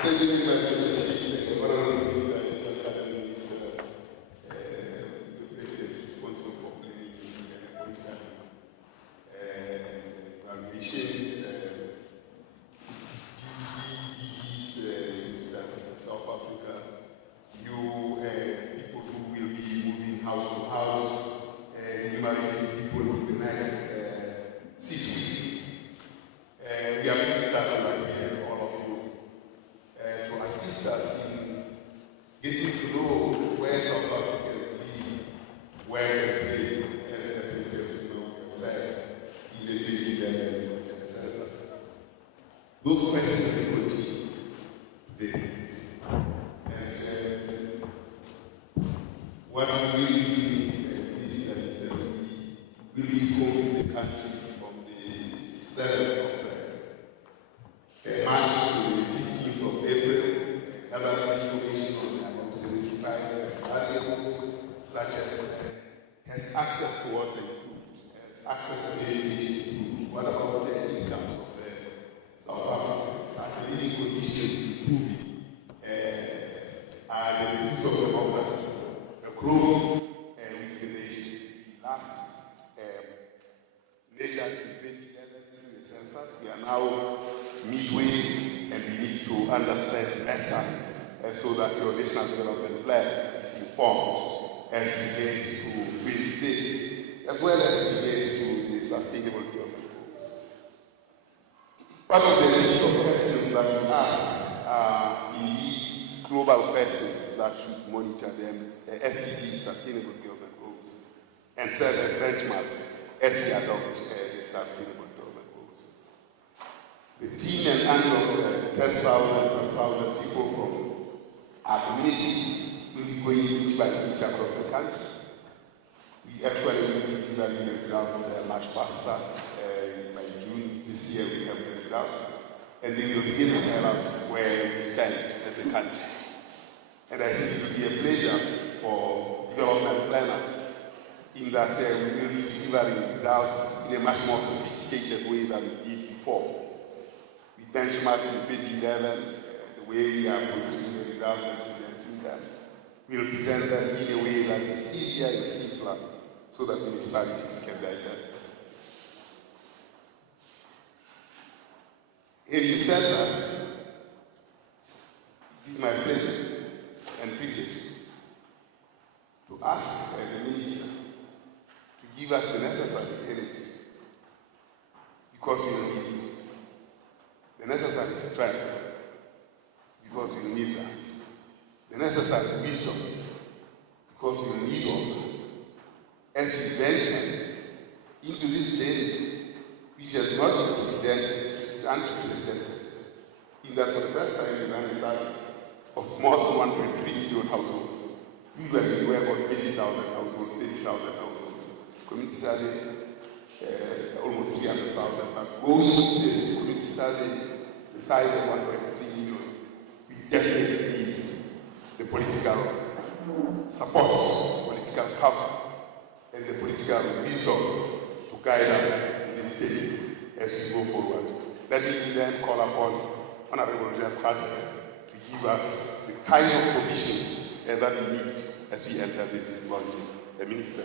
Thank you very much, Chief. Honorable Minister, the President responsible for planning and monitoring evaluation, DGs, South Africa, you people who will be moving house to house, enumerating people in the next 6 weeks. We are going to start right here, all of you, to assist us in getting to know where South Africans live, where they live, as we have said, in the 2011 census. Those questions continue today. And what we will do is we will be home in the country from the 7th of March to the 15th of April, gathering information on about 75 variables, such as has access to water improved, has access to education improved, what about the incomes of South Africans, are the living conditions improved, are the fruits of democracy, the growth with the nation. The last measure in 2011 through the census, we are now midway, and we need to understand better so that your national development plan is informed as relates to 2030, as well as relates to the sustainable development goals. Part of the list of questions that we ask are indeed global questions that should monitor them, SDGs, sustainable development goals, and serve as benchmarks as we adopt the sustainable development goals. The team and annual 10,000, 12,000 people from our communities will be going each by each across the country. We actually will be delivering the results much faster. By June this year we have the results, and they will begin to tell us where we stand as a country. And I think it will be a pleasure for development planners in that we will be delivering results in a much more sophisticated way than we did before. We benchmarked in 2011 the way we are producing the results and presenting them. We'll present them in a way that is easier and simpler so that municipalities can digest. Having said that, it is my pleasure and privilege to ask the Minister to give us the necessary energy, because we need it, the necessary strength, because we need that, the necessary wisdom, because we need all that, as we venture into this journey, which has not been precedented, it is unprecedented, in that for the first time in the study of more than 1.3 million households. Usually we have about 20,000 households, 30,000 households. Community study, almost 300,000. But going into this community study, the size of 1.3 million, we definitely need the political support, political cover, and the political wisdom to guide us in this day as we go forward. Let me then call upon Honorable Jeff Radebe to give us the kinds of provisions that we need as we enter this launch. The Minister.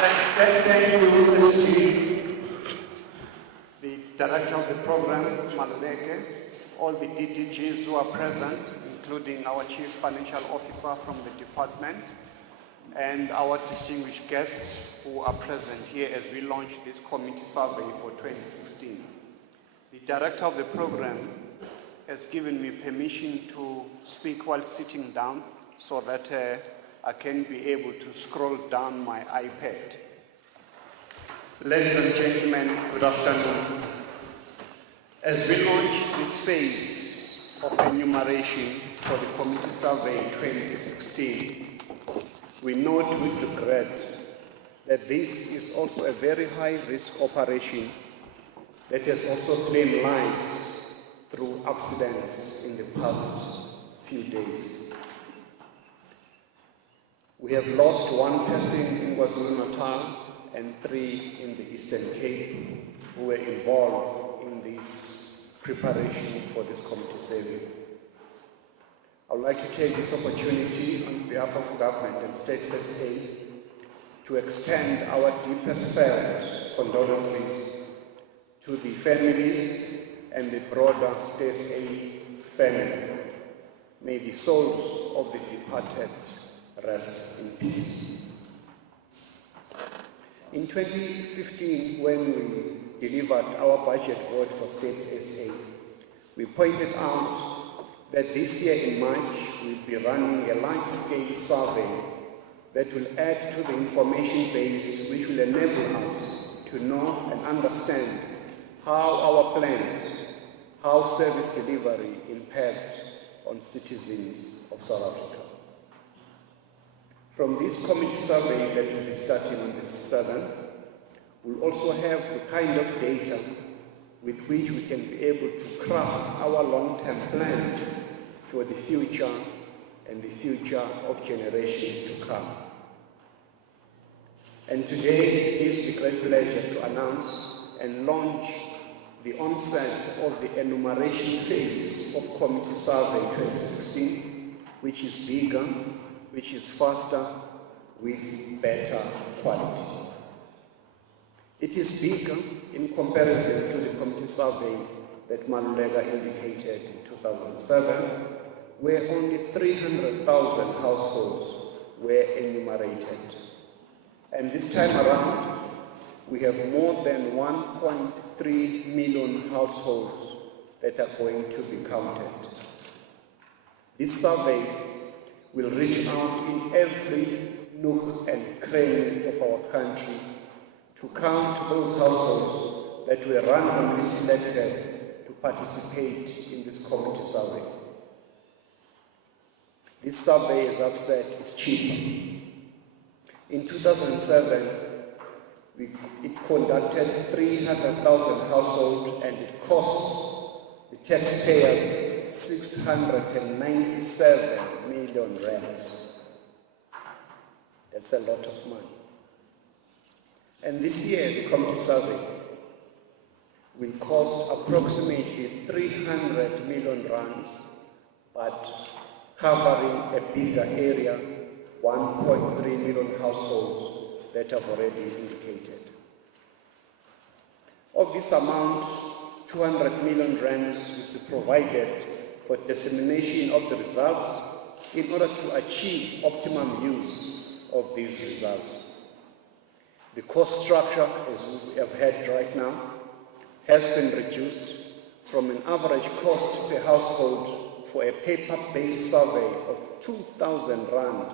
Thank you, Mr. the Director of the Program, Mamelodi, all the DDGs who are present, including our Chief Financial Officer from the department, and our distinguished guests who are present here as we launch this community survey for 2016. The Director of the Program has given me permission to speak while sitting down so that I can be able to scroll down my iPad. Ladies and gentlemen, good afternoon. As we launch this phase of enumeration for the community survey in 2016, we note with regret that this is also a very high-risk operation that has also claimed lives through accidents in the past few days. We have lost one person in KwaZulu-Natal and 3 in the Eastern Cape who were involved this preparation for this committee survey. I would like to take this opportunity on behalf of government and State SA to extend our deepest felt condolences to the families and the broader State SA family. May the souls of the departed rest in peace. In 2015, when we delivered our budget vote for State SA, we pointed out that this year in March, we'll be running a large-scale survey that will add to the information base, which will enable us to know and understand how our plans, how service delivery impact on citizens of South Africa. From this committee survey that will be starting on the 7th, we'll also have the kind of data with which we can be able to craft our long-term plans for the future and the future of generations to come. And today it is with great pleasure to announce and launch the onset of the enumeration phase of Committee Survey 2016, which is bigger, which is faster, with better quality. It is bigger in comparison to the committee survey that Maluleka indicated in 2007, where only 300,000 households were enumerated. And this time around, we have more than 1.3 million households that are going to be counted. This survey will reach out in every nook and cranny of our country to count those households that were randomly selected to participate in this committee survey. This survey, as I've said, is cheaper. In 2007, it conducted 300,000 households and it cost the taxpayers 697 million rands. That's a lot of money. And this year, the committee survey will cost approximately 300 million rands, but covering a bigger area, 1.3 million households that I've already indicated. Of this amount, 200 million rands will be provided for dissemination of the results in order to achieve optimum use of these results. The cost structure, as we have had right now, has been reduced from an average cost per household for a paper-based survey of 2,000 rand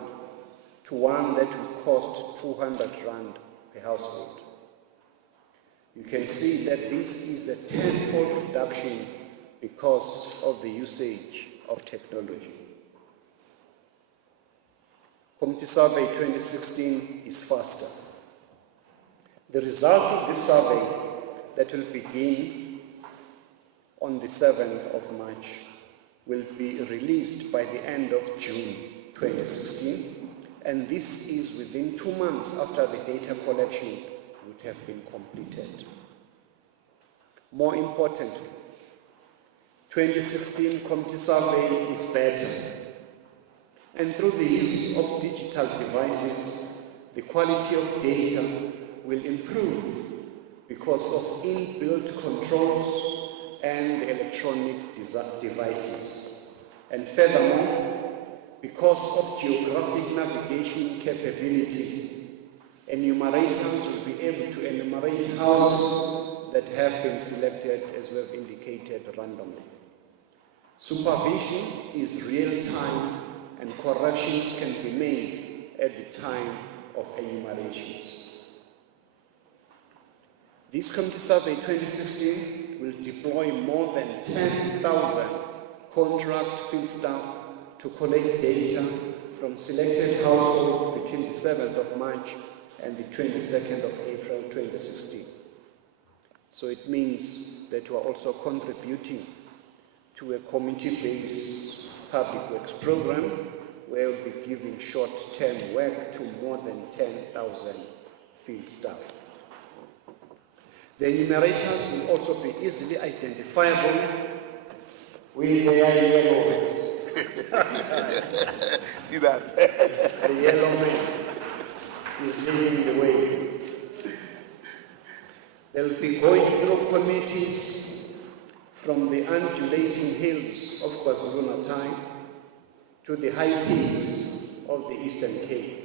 to one that will cost 200 rand per household. You can see that this is a tenfold reduction because of the usage of technology. Committee Survey 2016 is faster. The result of this survey that will begin on the 7th of March will be released by the end of June 2016, and this is within 2 months after the data collection would have been completed. More importantly, 2016 committee survey is better, and through the use of digital devices, the quality of data will improve because of inbuilt controls and electronic devices. And furthermore, because of geographic navigation capabilities, enumerators will be able to enumerate houses that have been selected, as we have indicated, randomly. Supervision is real time and corrections can be made at the time of enumerations. This Committee Survey 2016 will deploy more than 10,000 contract field staff to collect data from selected households between the 7th of March and the 22nd of April 2016. So it means that we are also contributing to a community-based public works program where we'll be giving short-term work to more than 10,000 field staff. The enumerators will also be easily identifiable with their yellow. See that? The yellow man is leading the way. They'll be going through communities from the undulating hills of KwaZulu-Natal to the high peaks of the Eastern Cape.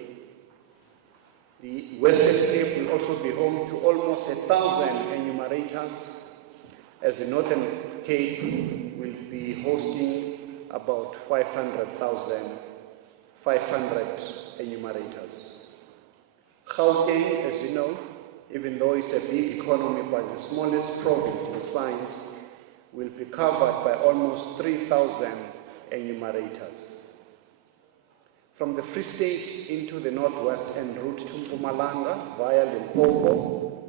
The Western Cape will also be home to almost 1,000 enumerators, as the Northern Cape will be hosting about 500 enumerators. Gauteng, as you know, even though it's a big economy but the smallest province in size, will be covered by almost 3,000 enumerators. From the Free State into the Northwest en route to Mpumalanga via Limpopo,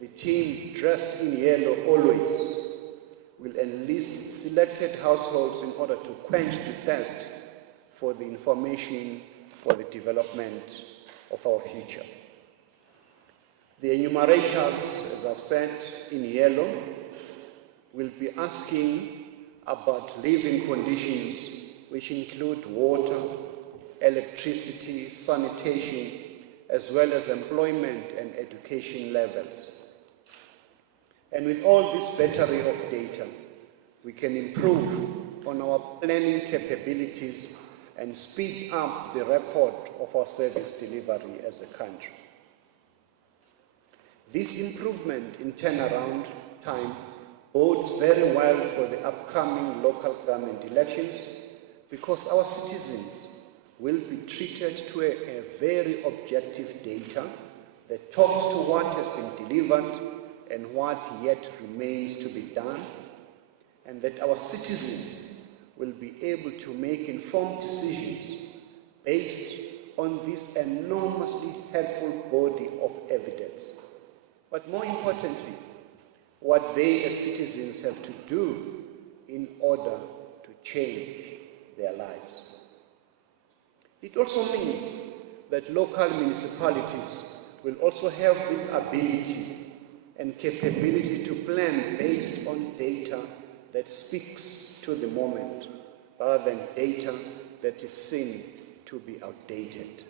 the team dressed in yellow always will enlist selected households in order to quench the thirst for the information for the development of our future. The enumerators, as I've said, in yellow, will be asking about living conditions which include water, electricity, sanitation, as well as employment and education levels. And with all this battery of data, we can improve on our planning capabilities and speed up the record of our service delivery as a country. This improvement in turnaround time bodes very well for the upcoming local government elections because our citizens will be treated to a very objective data that talks to what has been delivered and what yet remains to be done, and that our citizens will be able to make informed decisions based on this enormously helpful body of evidence. But more importantly, what they as citizens have to do in order to change their lives. It also means that local municipalities will also have this ability and capability to plan based on data that speaks to the moment rather than data that is seen to be outdated.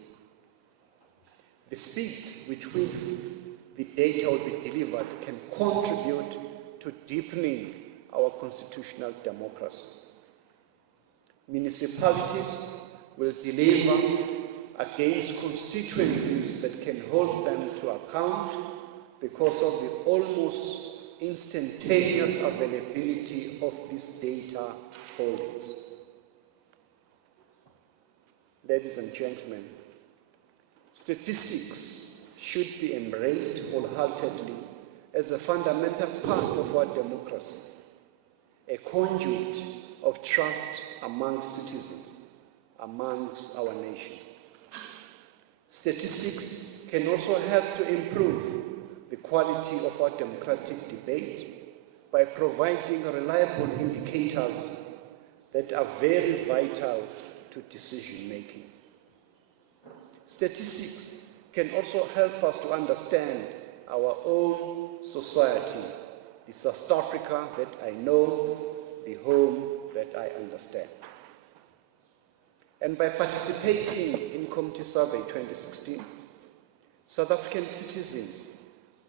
The speed with which the data will be delivered can contribute to deepening our constitutional democracy. Municipalities will deliver against constituencies that can hold them to account because of the almost instantaneous availability of these data holdings. Ladies and gentlemen, statistics should be embraced wholeheartedly as a fundamental part of our democracy, a conduit of trust amongst citizens, amongst our nation. Statistics can also help to improve the quality of our democratic debate by providing reliable indicators that are very vital to decision making. Statistics can also help us to understand our own society, the South Africa that I know, the home that I understand. And by participating in Community Survey 2016, South African citizens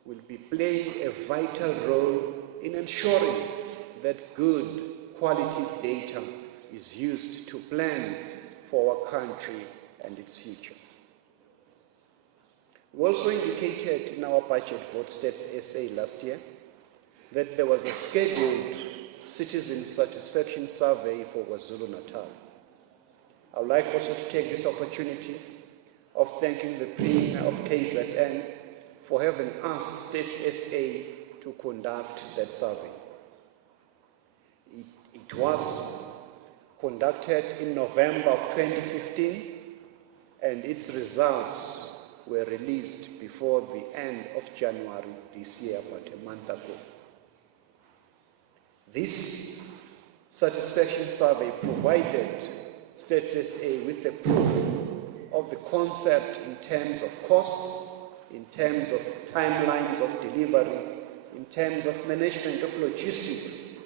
will be playing a vital role in ensuring that good quality data is used to plan for our country and its future. We also indicated in our budget vote Stats SA last year that there was a scheduled citizen satisfaction survey for KwaZulu-Natal. I would like also to take this opportunity of thanking the Premier of KZN for having asked State SA to conduct that survey. It was conducted in November of 2015, and its results were released before the end of January this year, about a month ago. This satisfaction survey provided State SA with the proof of the concept in terms of costs, in terms of timelines of delivery, in terms of management of logistics,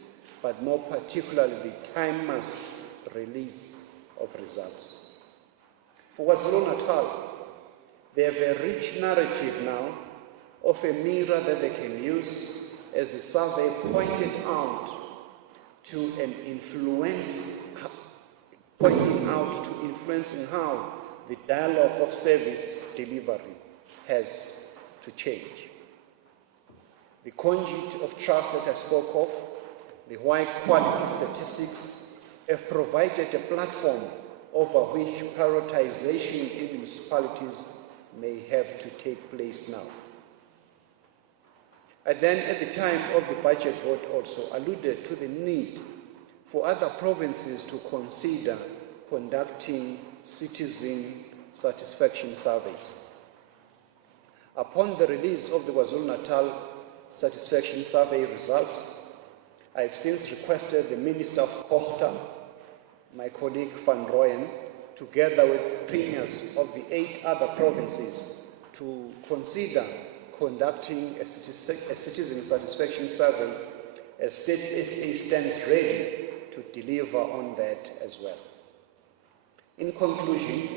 but more particularly the timeless release of results. For KwaZulu-Natal, they have a rich narrative now of a mirror that they can use, as the survey pointed out, to influencing how the dialogue of service delivery has to change. The conduit of trust that I spoke of, the high quality statistics, have provided a platform over which prioritization in municipalities may have to take place now. I then, at the time of the budget vote, also alluded to the need for other provinces to consider conducting citizen satisfaction surveys. Upon the release of the KwaZulu-Natal satisfaction survey results, I have since requested the Minister of Kohta, my colleague Van Rooyen, together with premiers of the 8 other provinces, to consider conducting a citizen satisfaction survey, as State SA stands ready to deliver on that as well. In conclusion,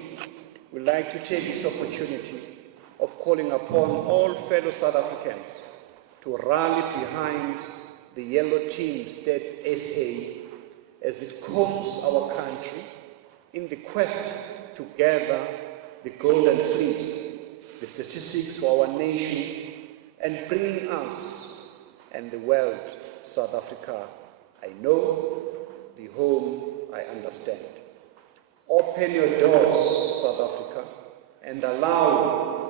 we'd like to take this opportunity of calling upon all fellow South Africans to rally behind the yellow team State SA as it combs our country in the quest to gather the golden fleece, the statistics for our nation, and bringing us and the world, South Africa, I know, the home I understand. Open your doors, South Africa, and allow